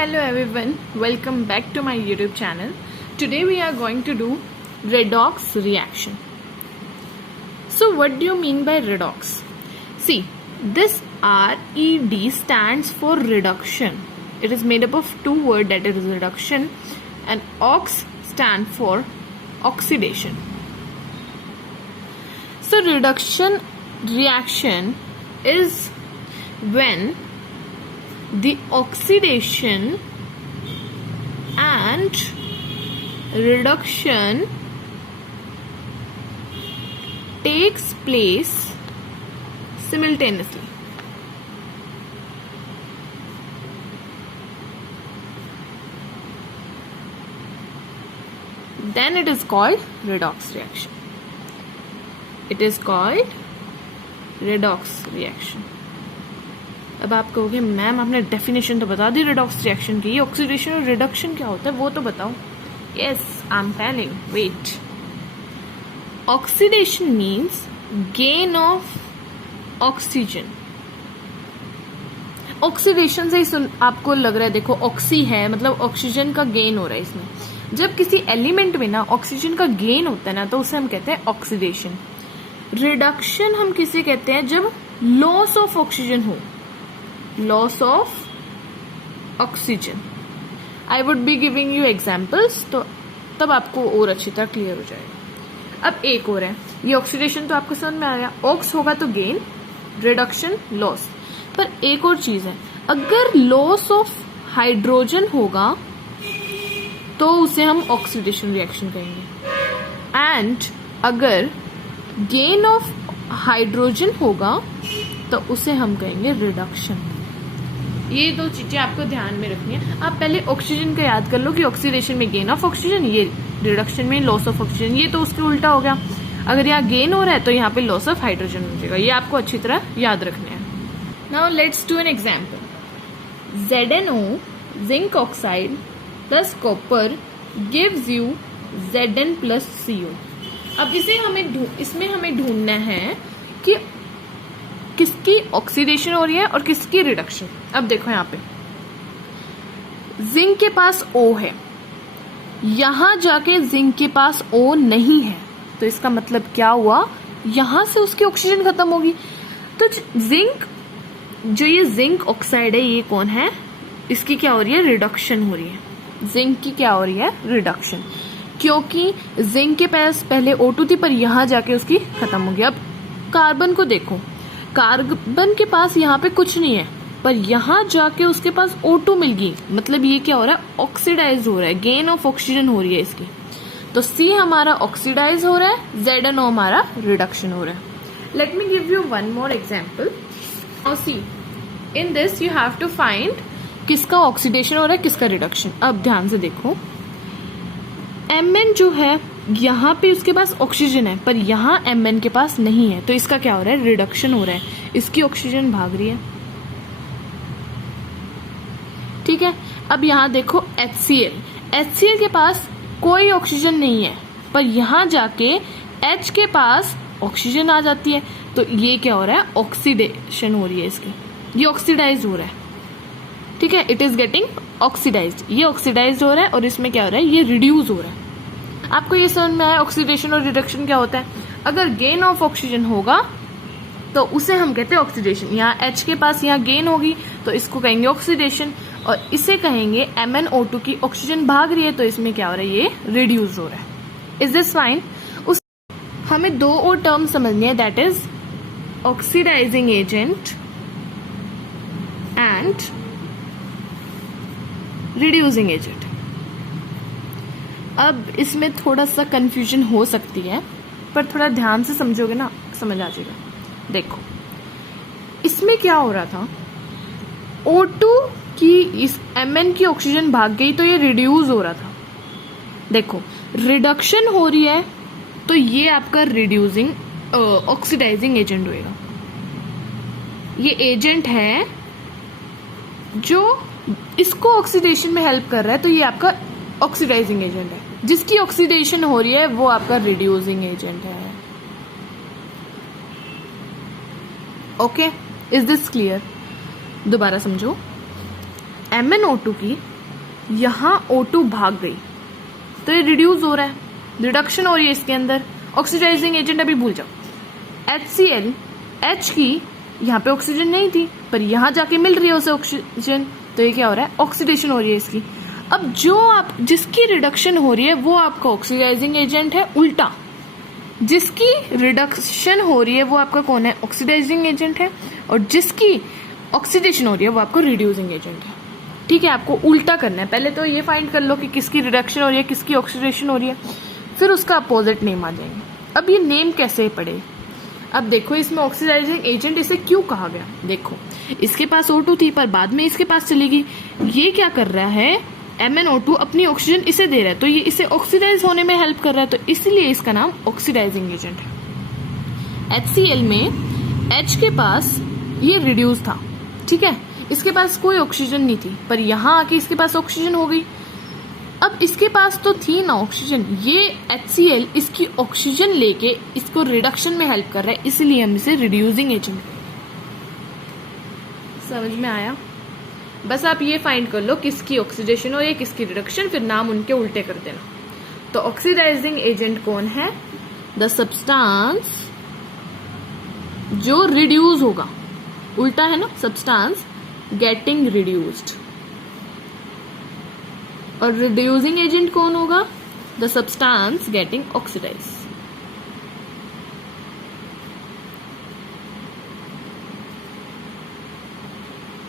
Hello everyone, welcome back to my YouTube channel. Today we are going to do redox reaction. So what do you mean by redox? See, this RED stands for reduction. It is made up of two words, that is reduction, and ox stand for oxidation. So reduction reaction is when the oxidation and reduction takes place simultaneously. Then it is called redox reaction. It is called redox reaction. अब आप कहोगे ma'am आपने definition तो बता दी redox reaction की, oxidation और reduction क्या होता है वो तो बताओ. Yes, I am telling, wait. Oxidation means gain of oxygen. Oxidation से ही आपको लग रहा है, देखो ऑक्सी है मतलब ऑक्सीजन का गेन हो रहा है इसमें. जब किसी एलिमेंट में ना ऑक्सीजन का गेन होता है ना तो उसे हम कहते हैं ऑक्सीडेशन. रिडक्शन हम किसे कहते हैं जब लॉस ऑफ ऑक्सीजन हो, loss of oxygen. I would be giving you examples, तो तब आपको और अच्छी तरह क्लियर हो जाएगा. अब एक और है, ये ऑक्सीडेशन तो आपको समझ में आ गया. ऑक्स होगा तो गेन, रिडक्शन लॉस. पर एक और चीज है, अगर लॉस ऑफ हाइड्रोजन होगा तो उसे हम ऑक्सीडेशन रिएक्शन कहेंगे, एंड अगर गेन ऑफ हाइड्रोजन होगा तो उसे हम कहेंगे रिडक्शन. ये दो चीजें आपको ध्यान में रखनी है. आप पहले ऑक्सीजन का याद कर लो कि ऑक्सीडेशन में गेन ऑफ ऑक्सीजन, ये रिडक्शन में लॉस ऑफ ऑक्सीजन. ये तो उसके उल्टा हो गया, अगर यहाँ गेन हो रहा है तो यहाँ पे लॉस ऑफ हाइड्रोजन हो जाएगा. ये आपको अच्छी तरह याद रखने हैं. Now let's do an example. ZnO zinc oxide plus copper gives you Zn plus CO. अब इसमें हमें ढूंढना है कि किसकी ऑक्सीडेशन हो रही है और किसकी रिडक्शन. अब देखो यहाँ पे जिंक के पास O है, यहां जाके जिंक के पास O नहीं है, तो इसका मतलब क्या हुआ, यहां से उसकी ऑक्सीजन खत्म होगी. तो जिंक, जो ये जिंक ऑक्साइड है, ये कौन है, इसकी क्या हो रही है, रिडक्शन हो रही है. जिंक की क्या हो रही है, रिडक्शन, क्योंकि जिंक के पास पहले O2 थी पर यहां जाके उसकी खत्म होगी. अब कार्बन को देखो, कार्बन के पास यहाँ पे कुछ नहीं है पर यहाँ जाके उसके पास O2 मिल गई, मतलब ये क्या हो रहा है, ऑक्सीडाइज हो रहा है, गेन ऑफ ऑक्सीजन हो रही है इसकी. तो C हमारा ऑक्सीडाइज हो रहा है, ZnO हमारा रिडक्शन हो रहा है. Let me give you one more example. Now see, in this you have to find किसका ऑक्सीडेशन हो रहा है, किसका रिडक्शन. अब ध्यान से देखो, Mn जो है यहाँ पे उसके पास ऑक्सीजन है पर यहाँ Mn के पास नहीं है, तो इसका क्या हो रहा है, रिडक्शन हो रहा है, इसकी ऑक्सीजन भाग रही है. ठीक है. अब यहाँ देखो HCl के पास कोई ऑक्सीजन नहीं है पर यहाँ जाके H के पास ऑक्सीजन आ जाती है, तो ये क्या हो रहा है, ऑक्सीडेशन हो रही है इसकी, ये ऑक्सीडाइज हो रहा है. ठीक है, इट इज गेटिंग ऑक्सीडाइज्ड, ये ऑक्सीडाइज्ड हो रहा है और इसमें क्या हो रहा है, ये रिड्यूस हो रहा है. आपको ये समझ में आया ऑक्सीडेशन और रिडक्शन क्या होता है. अगर गेन ऑफ ऑक्सीजन होगा तो उसे हम कहते हैं ऑक्सीडेशन. यहाँ H के पास यहाँ गेन होगी तो इसको कहेंगे ऑक्सीडेशन, और इसे कहेंगे MnO2 की ऑक्सीजन भाग रही है तो इसमें क्या हो रहा है, ये रिड्यूस हो रहा है. Is this fine. हमें दो और टर्म समझनी है, that is oxidising agent and reducing agent. अब इसमें थोड़ा सा कंफ्यूजन हो सकती है पर थोड़ा ध्यान से समझोगे ना समझ आ जाएगा. देखो इसमें क्या हो रहा था, O2 की इस Mn की ऑक्सीजन भाग गई तो ये रिड्यूस हो रहा था. देखो रिडक्शन हो रही है तो ये आपका रिड्यूसिंग ऑक्सीडाइजिंग एजेंट होएगा. ये एजेंट है जो इसको ऑक्सीडेशन में हेल्प कर रहा है, तो ये आपका ऑक्सीडाइजिंग एजेंट है. जिसकी ऑक्सीडेशन हो रही है वो आपका रिड्यूसिंग एजेंट है. Okay, is this clear? दोबारा समझो. MnO2 की यहाँ O2 भाग गई तो ये रिड्यूस हो रहा है, रिडक्शन हो रही है इसके अंदर। ऑक्सीडाइजिंग एजेंट अभी भूल जाओ। HCl, H की यहाँ पे ऑक्सीजन नहीं थी पर यहाँ जाके मिल रही है उसे ऑक्सीजन, तो ये क्या हो रहा है, ऑक्सीडेशन हो रही है इसकी। अब जो आप जिसकी रिडक्शन हो रही है वो आपका ऑक्सीडाइजिंग एजेंट है, उल्टा जिसकी रिडक्शन हो रही है वो आपका कौन है, ऑक्सीडाइजिंग एजेंट है, और जिसकी ऑक्सीडेशन हो रही है वो आपको रिड्यूसिंग एजेंट है। ठीक है, आपको उल्टा करना है। पहले तो ये फाइंड कर लो कि किसकी रिडक्शन हो रही है, किसकी ऑक्सीडेशन हो रही है, फिर उसका अपोजिट नेम आ जाएंगे। अब ये नेम कैसे पढ़े, अब देखो इसमें ऑक्सीडाइजिंग एजेंट इसे क्यों कहा गया। देखो इसके पास O2 थी पर बाद में इसके पास चलेगी, ये क्या कर रहा है, MnO2 अपनी ऑक्सीजन इसे दे रहा है तो ये इसे ऑक्सीडाइज होने में हेल्प कर रहा है, तो इसलिए इसका नाम ऑक्सीडाइजिंग एजेंट है। HCl में H के पास ये रिड्यूस था, ठीक है, इसके पास कोई ऑक्सीजन नहीं थी पर यहाँ आके इसके पास ऑक्सीजन हो गई। अब इसके पास तो थी ना ऑक्सीजन, ये HCl इसकी ऑक्सीजन लेके इसको रिडक्शन में हेल्प कर रहा है, इसलिए हम इसे रिड्यूसिंग एजेंट। समझ में आया? बस आप ये फाइंड कर लो किसकी ऑक्सीडेशन हो या किसकी रिडक्शन, फिर नाम उनके उल्टे कर देना। तो ऑक्सीडाइजिंग एजेंट कौन है, द सब्सटेंस जो रिड्यूस होगा, उल्टा है ना, सब्सटेंस गेटिंग रिड्यूस्ड। और रिड्यूसिंग एजेंट कौन होगा, the substance getting oxidise.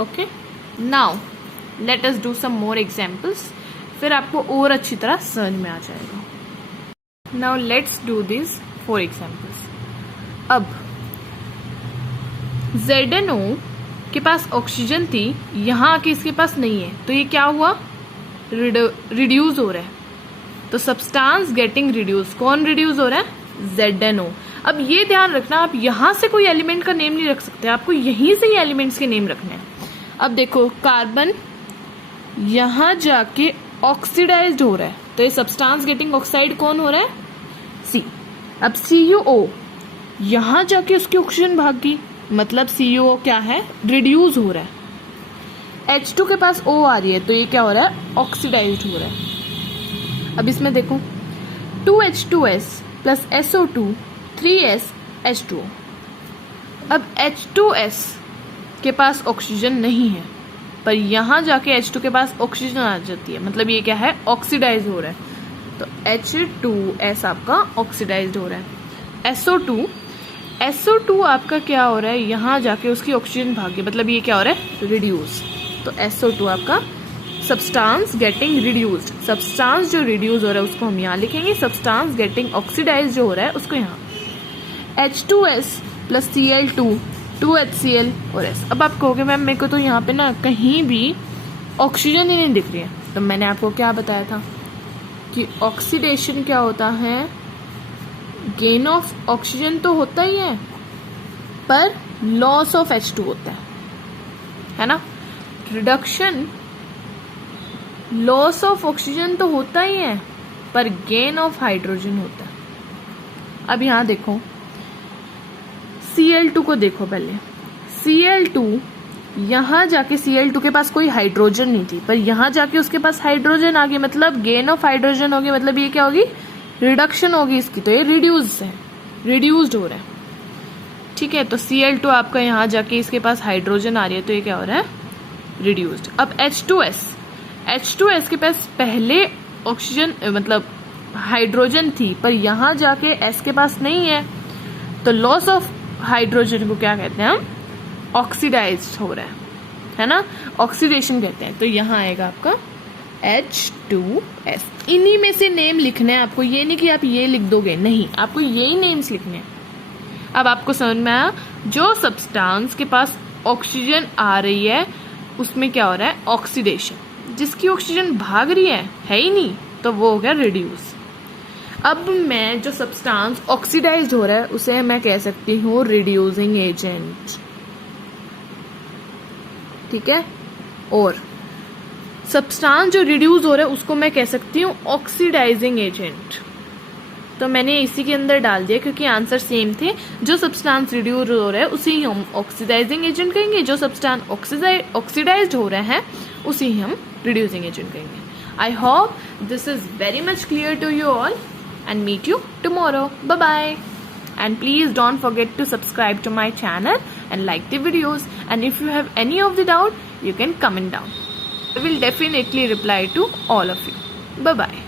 Okay, now let us do some more examples, फिर आपको और अच्छी तरह समझ में आ जाएगा। Now let's do this 4 examples. अब ZNO के पास ऑक्सीजन थी, यहाँ आके इसके पास नहीं है, तो ये क्या हुआ, रिड्यूस हो रहा है। तो सब्सटेंस गेटिंग रिड्यूस, कौन रिड्यूस हो रहा है, ZNO। अब ये ध्यान रखना, आप यहां से कोई एलिमेंट का नेम नहीं रख सकते, आपको यहीं से ही एलिमेंट्स के नेम रखने हैं। अब देखो कार्बन यहां जाके ऑक्सीडाइज्ड हो रहा है, तो ये सब्सटेंस गेटिंग ऑक्साइड कौन हो रहा है, C। अब CuO यहां जाके उसकी ऑक्सीजन भाग गई, मतलब CuO क्या है, रिड्यूस हो रहा है। H2 के पास O आ रही है तो ये क्या हो रहा है, ऑक्सीडाइज्ड हो रहा है। अब इसमें देखो 2H2S plus SO2 3S H2O। अब H2S के पास ऑक्सीजन नहीं है पर यहां जाके H2 के पास ऑक्सीजन आ जाती है, मतलब ये क्या है, ऑक्सीडाइज हो रहा है। तो H2S आपका ऑक्सीडाइज्ड हो रहा है। SO2 आपका क्या हो रहा है, यहां जाके उसकी ऑक्सीजन भागी, मतलब ये क्या हो रहा है, रिड्यूस। तो SO2 आपका सब्सटेंस गेटिंग रिड्यूस्ड, सब्सटेंस जो रिड्यूस हो रहा है उसको हम यहाँ लिखेंगे, सब्सटेंस गेटिंग ऑक्सीडाइज जो हो रहा है उसको यहाँ। H2S प्लस Cl2 2HCl और S। अब आप कहोगे मैम मेरे को तो यहाँ पे ना कहीं भी ऑक्सीजन ही नहीं दिख रही है, तो मैंने आपको क्या बताया था कि ऑक्सीडेशन क्या होता है, गेन ऑफ ऑक्सीजन तो होता ही है पर लॉस ऑफ H2 होता है ना। रिडक्शन लॉस ऑफ ऑक्सीजन तो होता ही है पर गेन ऑफ हाइड्रोजन होता है। अब यहां देखो Cl2 को देखो, पहले Cl2 यहां जाके Cl2 के पास कोई हाइड्रोजन नहीं थी पर यहां जाके उसके पास हाइड्रोजन आ गई, मतलब गेन ऑफ हाइड्रोजन होगी, मतलब ये क्या होगी, रिडक्शन होगी इसकी, तो ये रिड्यूस्ड हो रहा है। ठीक है, तो Cl2 आपका यहां जाके इसके पास हाइड्रोजन आ रही है तो ये क्या हो रहा है, रिड्यूस्ड। अब H2S के पास पहले ऑक्सीजन मतलब हाइड्रोजन थी पर यहां जाके S के पास नहीं है, तो लॉस ऑफ हाइड्रोजन को क्या कहते हैं हम, ऑक्सीडाइज्ड हो रहा है ना, ऑक्सीडेशन कहते हैं। तो यहाँ आएगा आपका H2S। इन्हीं में से नेम लिखने हैं आपको, ये नहीं कि आप ये लिख दोगे, नहीं, आपको यही नेम्स लिखने हैं। अब आपको समझ में आया, जो सब्सटेंस के पास ऑक्सीजन आ रही है उसमें क्या हो रहा है, ऑक्सीडेशन। जिसकी ऑक्सीजन भाग रही है ही नहीं तो वो हो गया रिड्यूस। अब मैं जो सब्सटेंस ऑक्सीडाइज्ड हो रहा है उसे मैं कह सकती हूँ रिड्यूसिंग एजेंट, ठीक है। और सब्सटेंस जो रिड्यूस हो रहा है उसको मैं कह सकती हूँ ऑक्सीडाइजिंग एजेंट। तो मैंने इसी के अंदर डाल दिया क्योंकि आंसर सेम थे। जो सब्सटेंस रिड्यूस हो रहा है उसी हम ऑक्सीडाइजिंग एजेंट कहेंगे, जो सब्सटेंस ऑक्सीडाइज्ड हो रहा है उसी हम रिड्यूसिंग एजेंट कहेंगे। I hope this is very much clear to you all, and meet you tomorrow. Bye bye. And please don't forget to subscribe to my channel and like the videos. And if you have any of the doubt, you can comment down. I will definitely reply to all of you. Bye bye.